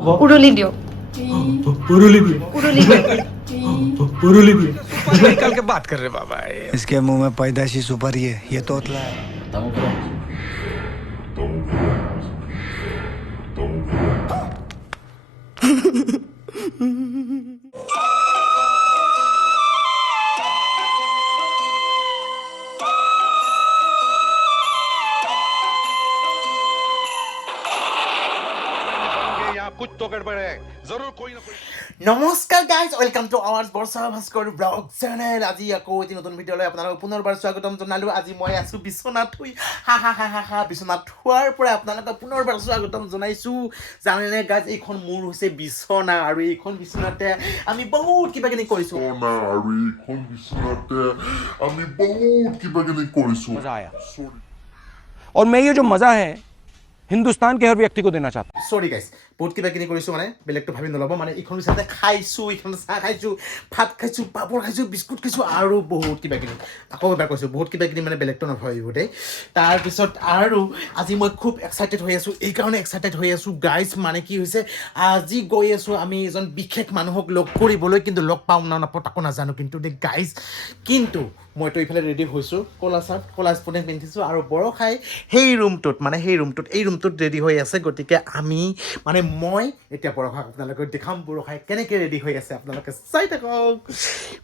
उरुली दियो उरुली दियो उरुली दियो उरुली दियो निकाल के बात कर रहे बाबा इसके मुंह में पैदाशी सुपारी है ये तोतला है कुछ तो गड़बड़ है जरूर कोई ना कोई নমস্কাৰ guys welcome to our Barsha Bhaskar blog channel আজি আকৌ এটি নতুন ভিডিঅ'লৈ আপোনালোকক পুনৰবাৰ স্বাগতম জনালোঁ আজি মই আছোঁ বিচনাত শুই হা বিচনাত শুৱাৰ পৰা আপোনালোকক পুনৰবাৰ স্বাগতম জনাইছোঁ জানেনে গাইজ এইখন মোৰ হৈছে বিচনা আৰু এইখন বিচনাতে আমি বহুত কিবা কিবি কৰিছোঁ मजा आया और मैं ये जो मजा है हिंदुस्तान के हर व्यक्ति को देना चाहता हूँ সৰি গাইজ বহুত কিবা কিবি কৰিছোঁ মানে বেলেগটো ভাবি নল'ব মানে এইখন বিচনাতে খাইছোঁ এইখন চাহ খাইছোঁ ভাত খাইছোঁ পাপৰ খাইছোঁ বিস্কুট খাইছোঁ আৰু বহুত কিবা কিবি আকৌ এবাৰ কৈছোঁ বহুত কিবা কিবি মানে বেলেগটো নাভাবিব দেই তাৰপিছত আৰু আজি মই খুব এক্সাইটেড হৈ আছোঁ এইকাৰণে এক্সাইটেড হৈ আছোঁ গাইজ মানে কি হৈছে আজি গৈ আছোঁ আমি এজন বিশেষ মানুহক লগ কৰিবলৈ কিন্তু লগ পাওঁ না নাপাওঁ তাকো নাজানো কিন্তু দেই গাইজ কিন্তু মইতো এইফালে ৰেডি হৈছোঁ ক'লা চাৰ্ট ক'লা স্পৰ্টিং পিন্ধিছোঁ আৰু বৰষাই এই ৰুমটোত ৰেডি হৈ আছে গতিকে আমি মানে মই এতিয়া বৰষাক আপোনালোকক দেখাম বৰষাই কেনেকৈ ৰেডি হৈ আছে আপোনালোকে চাই থাকক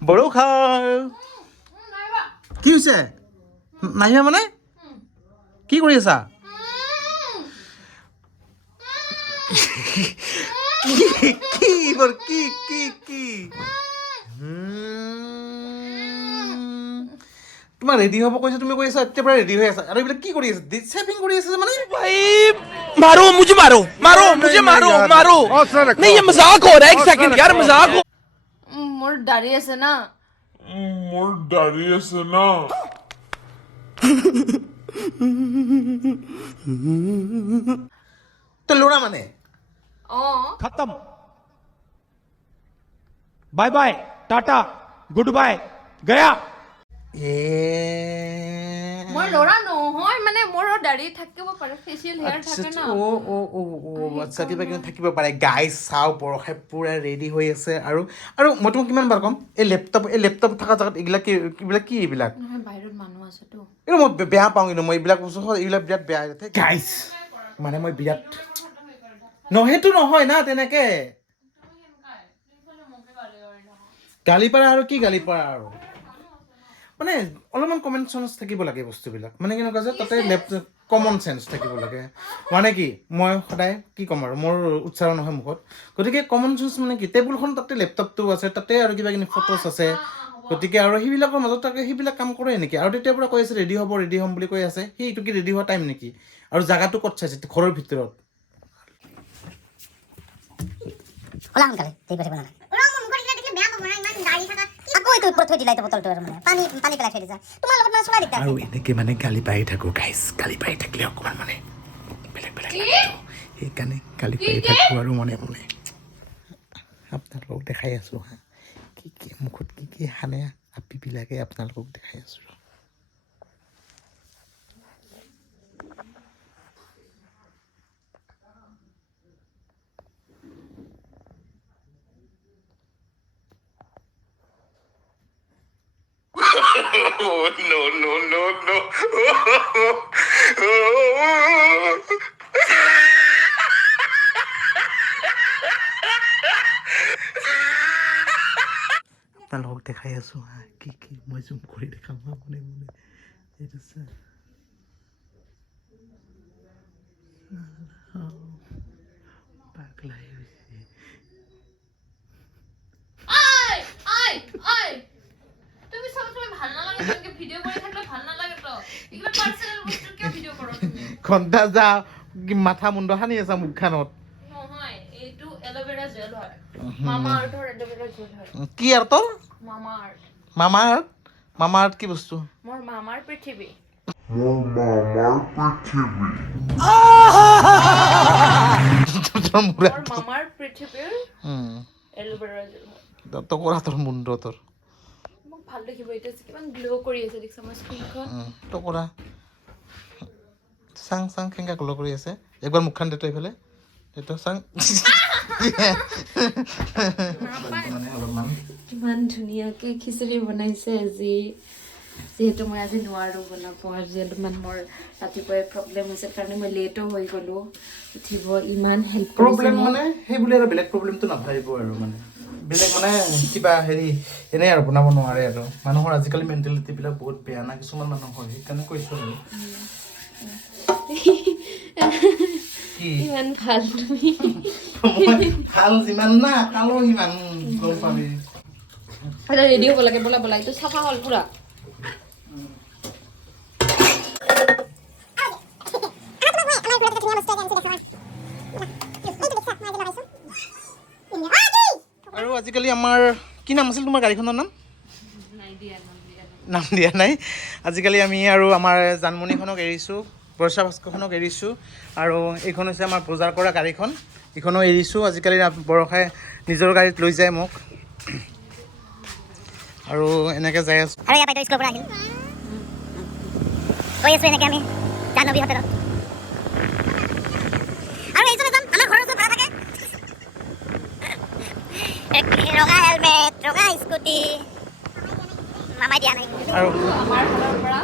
বৰষা কি হৈছে নাহিবা মানে কি কৰি আছা কি তোমাৰ ৰেডি হ'ব কৈছে তুমি কৈ আছা এতিয়াৰ পৰা ৰেডি হৈ আছা আৰু এইবিলাক কি কৰি আছে ছেভিং কৰি আছে মানে भाई मारो मुझे मारो नहीं ये मजाक हो रहा है एक सेकंड यार मजाक हो मोर दाढ़ी আছে না তো ল'ৰা মানে खत्म bye bye ta-ta goodbye गया মোৰ লৰা নহয় মানে মোৰ দাঢ়ি থাকিব পাৰে ফেচিয়েল হেয়াৰ থাকে না আচ্ছা কিবা কিবি থাকিব পাৰে গাইজ চাওঁ বৰষাই পূৰা ৰেডি হৈ আছে আৰু মই তোমাক কিমান বাৰ ক'ম এই লেপটপ থকা জেগাত এইবিলাক কি এইবিলাক নহয় বাহিৰত মানুহ আছেতো এইটো মই বেয়া পাওঁ কিন্তু মই এইবিলাক বস্তু এইবিলাক বিৰাট বেয়া গাইজ মানে মই বিৰাট সেইটো নহয় না তেনেকৈ গালি পাৰা আৰু কি গালি পাৰা আৰু মানে অলপমান কমন চেন্স থাকিব লাগে বস্তুবিলাক মানে কেনেকুৱা যে তাতে কমন চেন্স থাকিব লাগে মানে কি মই সদায় কি ক'ম আৰু মোৰ উচ্চাৰণ নহয় মুখত গতিকে কমন চেন্স মানে কি টেবুলখন তাতে লেপটপটো আছে তাতে আৰু কিবা কিবি ফটোজ আছে গতিকে আৰু সেইবিলাকৰ মাজত তাকে সেইবিলাক কাম কৰে নেকি আৰু তেতিয়াৰ পৰা কৈ আছে ৰেডি হ'ম বুলি কৈ আছে সেইটো কি ৰেডি হোৱা টাইম নেকি আৰু জাগাটো ক'ত চাইছে ঘৰৰ ভিতৰত আৰু এনেকৈ মানে গালি পাই থাকোঁ গাইজ গালি পাই থাকিলে অকণমান মানে বেলেগ সেইকাৰণে গালি পাই থাকোঁ আৰু মনে আপোনালোকক দেখাই আছোঁ হা কি মুখত কি সানে আপিবিলাকে আপোনালোকক দেখাই আছোঁ no আপোনালোকক দেখাই আছোঁ হা কি মই জুম কৰি দেখাম হা মনে এইটো পাগলাই হৈছে তুমি সব সময় ভাল নালাগে তোমাকে ভিডিও করে থাকলে ভাল নালাগে তো এগুলো পার্সোনাল বস্তু কি ভিডিও করো তুমি ঘন্টা যা মাথা মুণ্ড সানি আছা মুখখানত নহয় এইটো এলোভেৰা জেল হয় মামা আৰ্থৰ এলোভেৰা জেল হয় কি আৰু তোৰ মামা আৰ্থ কি বস্তু মোৰ মামাৰ পৃথিৱী এলোভেৰা জেল হয় টকৰা তোৰ মুণ্ড তোৰ মোক ভাল দেখিব এটা কিমান গ্লো কৰি আছে দেখছ মই স্কিনখন টকৰা চাং কেনেকৈ গ্লো কৰি আছে একবাৰ মুখখন দেতো এইফালে দেতো চাং মানে অলপমান কিমান ধুনীয়াকৈ খিচিৰি বনাইছে আজি যিহেতু মই আজি নোৱাৰোঁ বনাব আজি অলপমান মোৰ ৰাতিপুৱাই প্ৰব্লেম হৈছে কাৰণে মই লেটো হৈ গ'লোঁ উঠিব ইমান হেল্প প্ৰব্লেম মানে সেই বুলি আৰু বেলেগ প্ৰব্লেমটো নাভাবিব আৰু মানে বেলেগ মানে কিবা হেৰি এনেই আৰু বনাব নোৱাৰে আৰু মানুহৰ আজিকালি মেণ্টেলিটিবিলাক বহুত বেয়া না কিছুমান মানুহৰ সেইকাৰণে কৈছোঁ আৰু ইমান ভাল তুমি ভাল যিমান না কালো সিমান গম পাবি এটা ৰেডি হ'ব লাগে বলা বলা এইটো চাফা হ'ল পুৰা আৰু আজিকালি আমাৰ কি নাম আছিল তোমাৰ গাড়ীখনৰ নাম নাম দিয়া নাই আজিকালি আমি আৰু আমাৰ জানমণিখনক এৰিছোঁ বৰ্ষা ভাস্কৰখনক এৰিছোঁ আৰু এইখন হৈছে আমাৰ বজাৰ কৰা গাড়ীখন এইখনো এৰিছোঁ আজিকালি বৰষাই নিজৰ গাড়ীত লৈ যায় মোক আৰু এনেকৈ যাই আছোঁ আৰু ইয়াৰ বাইদেউ স্কুলৰ পৰা আহিল গৈ আছোঁ এনেকৈ আমি জাহ্নৱী হোটেলত আৰু এইজন এজন আমাৰ ঘৰৰ ওচৰত ভাড়া থাকে ৰঙা হেলমেট ৰঙা স্কুটি মামাই দিয়া নাই আৰু আমাৰ ফালৰ পৰা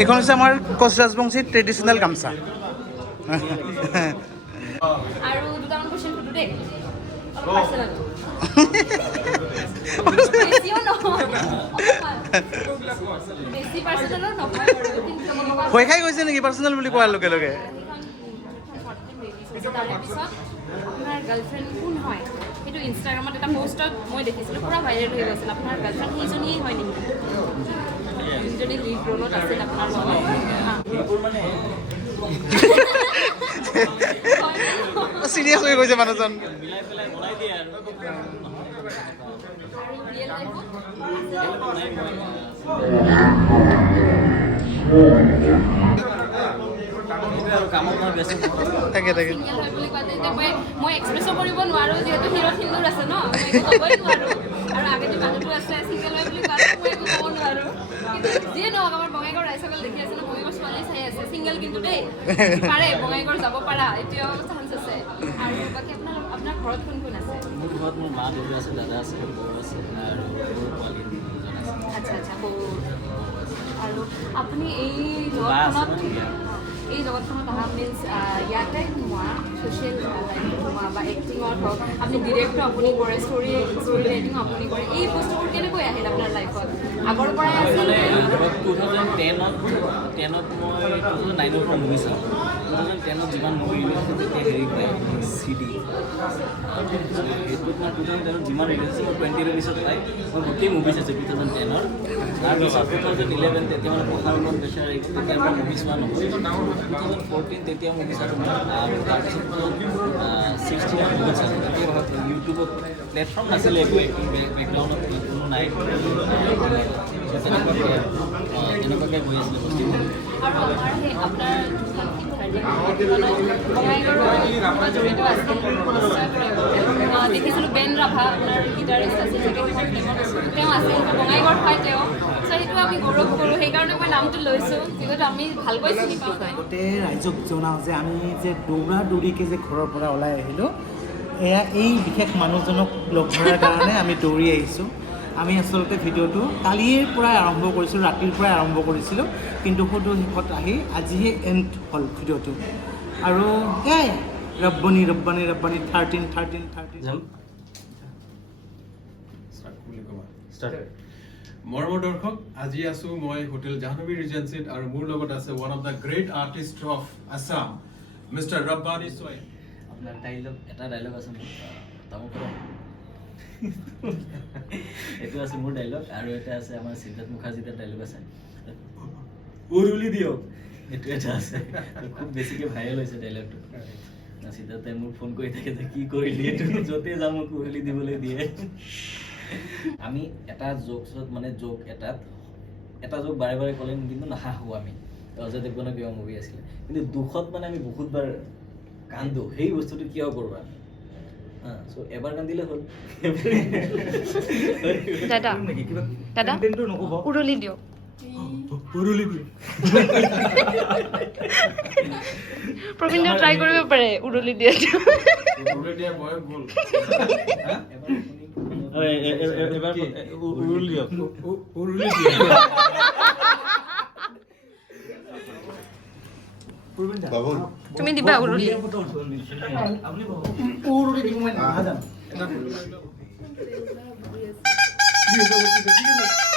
এইখন হৈছে আমাৰ কোচ ৰাজবংশী ট্ৰেডিশ্যনেল গামছা আৰু দুটামান কুৱেশ্যন সুধো দেই পাৰ্চনেল বেছিও নহয় বেছি পাৰ্চনেলো নহয় বাৰু কিন্তু ভয় খাই গৈছে নেকি পাৰ্চনেল বুলি কোৱাৰ লগে লগে তাৰপিছত আপোনাৰ গাৰ্লফ্ৰেণ্ড কোন হয় সেইটো ইনষ্টাগ্ৰামত এটা পষ্টত মই দেখিছিলোঁ পুৰা ভাইৰেল হৈ গৈছিল আপোনাৰ গাৰ্লফ্ৰেণ্ড সেইজনীয়ে হয় নেকি যোনজনী লিড ৰোলত আছিল আপোনাৰ লগত চিৰিয়াছ হৈ গৈছে মানুহজন তাকে তাকে চিংগল হয় বুলি কোৱাতে এতিয়া মই এক্সপ্ৰেছো কৰিব নোৱাৰোঁ যিহেতু হিৰো সিন্দুৰ আছে ন মই একো ক'বই নোৱাৰোঁ আৰু আগেদি মানুহটো আছে চিংগল হয় বুলি কোৱাতে মই একো ক'ব নোৱাৰোঁ কিন্তু যিয়ে নহওক আমাৰ বঙাইগাঁও ৰাইজসকল দেখি আছে ন বঙাইগাঁও ছোৱালী চাই আছে চিংগল কিন্তু দেই পাৰে বঙাইগাঁও যাব পাৰা এতিয়াও চান্স আছে আৰু বাকী আপোনাৰ ঘৰত কোন কোন আছে মোৰ ঘৰত মোৰ মা দেউতা আছে দাদা আছে বৌ আছে আৰু মোৰ পোৱালি দুজন আছে আচ্ছা আচ্ছা বহুত আৰু আপুনি এই বা আছে জগতখনত মানে বিয়া এই জগতখনত অহা মিনছ ইয়াতে সোমোৱা ছ'চিয়েল লাইফত সোমোৱা বা এক্টিঙত হওক আপুনি ডিৰেক্টৰ আপুনি কৰে ষ্টৰি ৰাইটিঙো আপুনি কৰে এই বস্তুবোৰ কেনেকৈ আহিল আপোনাৰ লাইফত আগৰ পৰাই আছিল মানে ধৰক 2010ত মই 2009ৰ পৰা মুভি চাওঁ 2010ত যিমান মুভি ৰিলিজ তেতিয়া হেৰি পায় CD সেইটোত মই 2010ত যিমান ৰিলিজ হৈছে মই 20 ৰিলিজত পাই মই গোটেই মুভি চাইছোঁ 2010ৰ তাৰপিছত 2011 তেতিয়া মানে পঢ়াৰ ওপৰত প্ৰেছাৰ তেতিয়া মই মুভি চোৱা নহ'ল 2014 তেতিয়া মুভি চালোঁ আৰু তাৰপিছত 16 মুভি চালোঁ তেতিয়া ইউটিউবত প্লেটফৰ্ম নাছিলে একো বেকগ্ৰাউণ্ডত কোনো নাই তেনেকুৱাকৈ গৈ আছিলে বস্তুবোৰ আৰু আমাৰ সেই আপোনাৰ জড়িত আছিল দেখিছিলোঁ বেন ৰাভা আপোনাৰ গীটাৰিষ্ট আছিল তেওঁ আছিল বঙাইগাঁৱত পায় তেওঁ চ' সেইটো আমি গৌৰৱ কৰোঁ সেইকাৰণে মই নামটো লৈছোঁ যিহেতু আমি ভালকৈ চিনি পাওঁ গোটেই ৰাইজক জনাওঁ যে আমি যে দৌৰা দৌৰিকৈ যে ঘৰৰ পৰা ওলাই আহিলোঁ এয়া এই বিশেষ মানুহজনক লগ ধৰাৰ কাৰণে আমি দৌৰি আহিছোঁ আমি আচলতে ভিডিঅ'টো কালিৰ পৰাই আৰম্ভ কৰিছিলোঁ ৰাতিৰ পৰাই আৰম্ভ কৰিছিলোঁ কিন্তু সদু শেষত আহি আজিহে এণ্ড হ'ল ভিডিঅ'টো আৰু এয়াই ৰব্বানী 13 মৰমৰ দৰ্শক আজি আছো মই হোটেল জাহ্নৱী ৰিজেন্সিত আৰু মোৰ লগত আছে one of the great artist of Assam mister Rabbani সোৱাই আপোনাৰ এটা ডাইলগ আছে মোৰ তামোল এইটো আছে মোৰ ডাইলগ আৰু এটা আছে আমাৰ সিদ্ধাৰ্থ মুখাৰ্জীৰ ডাইলগ আছে উৰুলি দিয়ক এইটো এটা আছে খুব বেছিকৈ ভাইৰেল হৈছে ডাইলগটো সিদ্ধাৰ্থে মোক ফোন কৰি থাকে যে কি কৰিলি এইটো য'তে যাওঁ মোক উৰুলি দিবলৈ দিয়ে আমি এটা জোকছত মানে জোক এটা জোক বাৰে বাৰে ক'লে কিন্তু নাহাঁহো আমি অজয় দেৱগনৰ কিবা মুভি আছিলে কিন্তু দুখত মানে আমি বহুতবাৰ কান্দো সেই বস্তুটো কিয় কৰোঁ আমি চ' এবাৰ কান্দিলে হ'ল দাদা উৰুলি দিয়ক উৰুলি দিওঁ প্ৰবীণেও ট্ৰাই কৰিব পাৰে উৰুলি দিয়াটো উৰুলি দিয়া বয়স গ'ল এবাৰ উৰুলি দিয়ক উৰুলি দিয়া তুমি দিবা উৰুলি আপুনি ক'ব উৰুলি দিব মই নাজানো কি হৈছে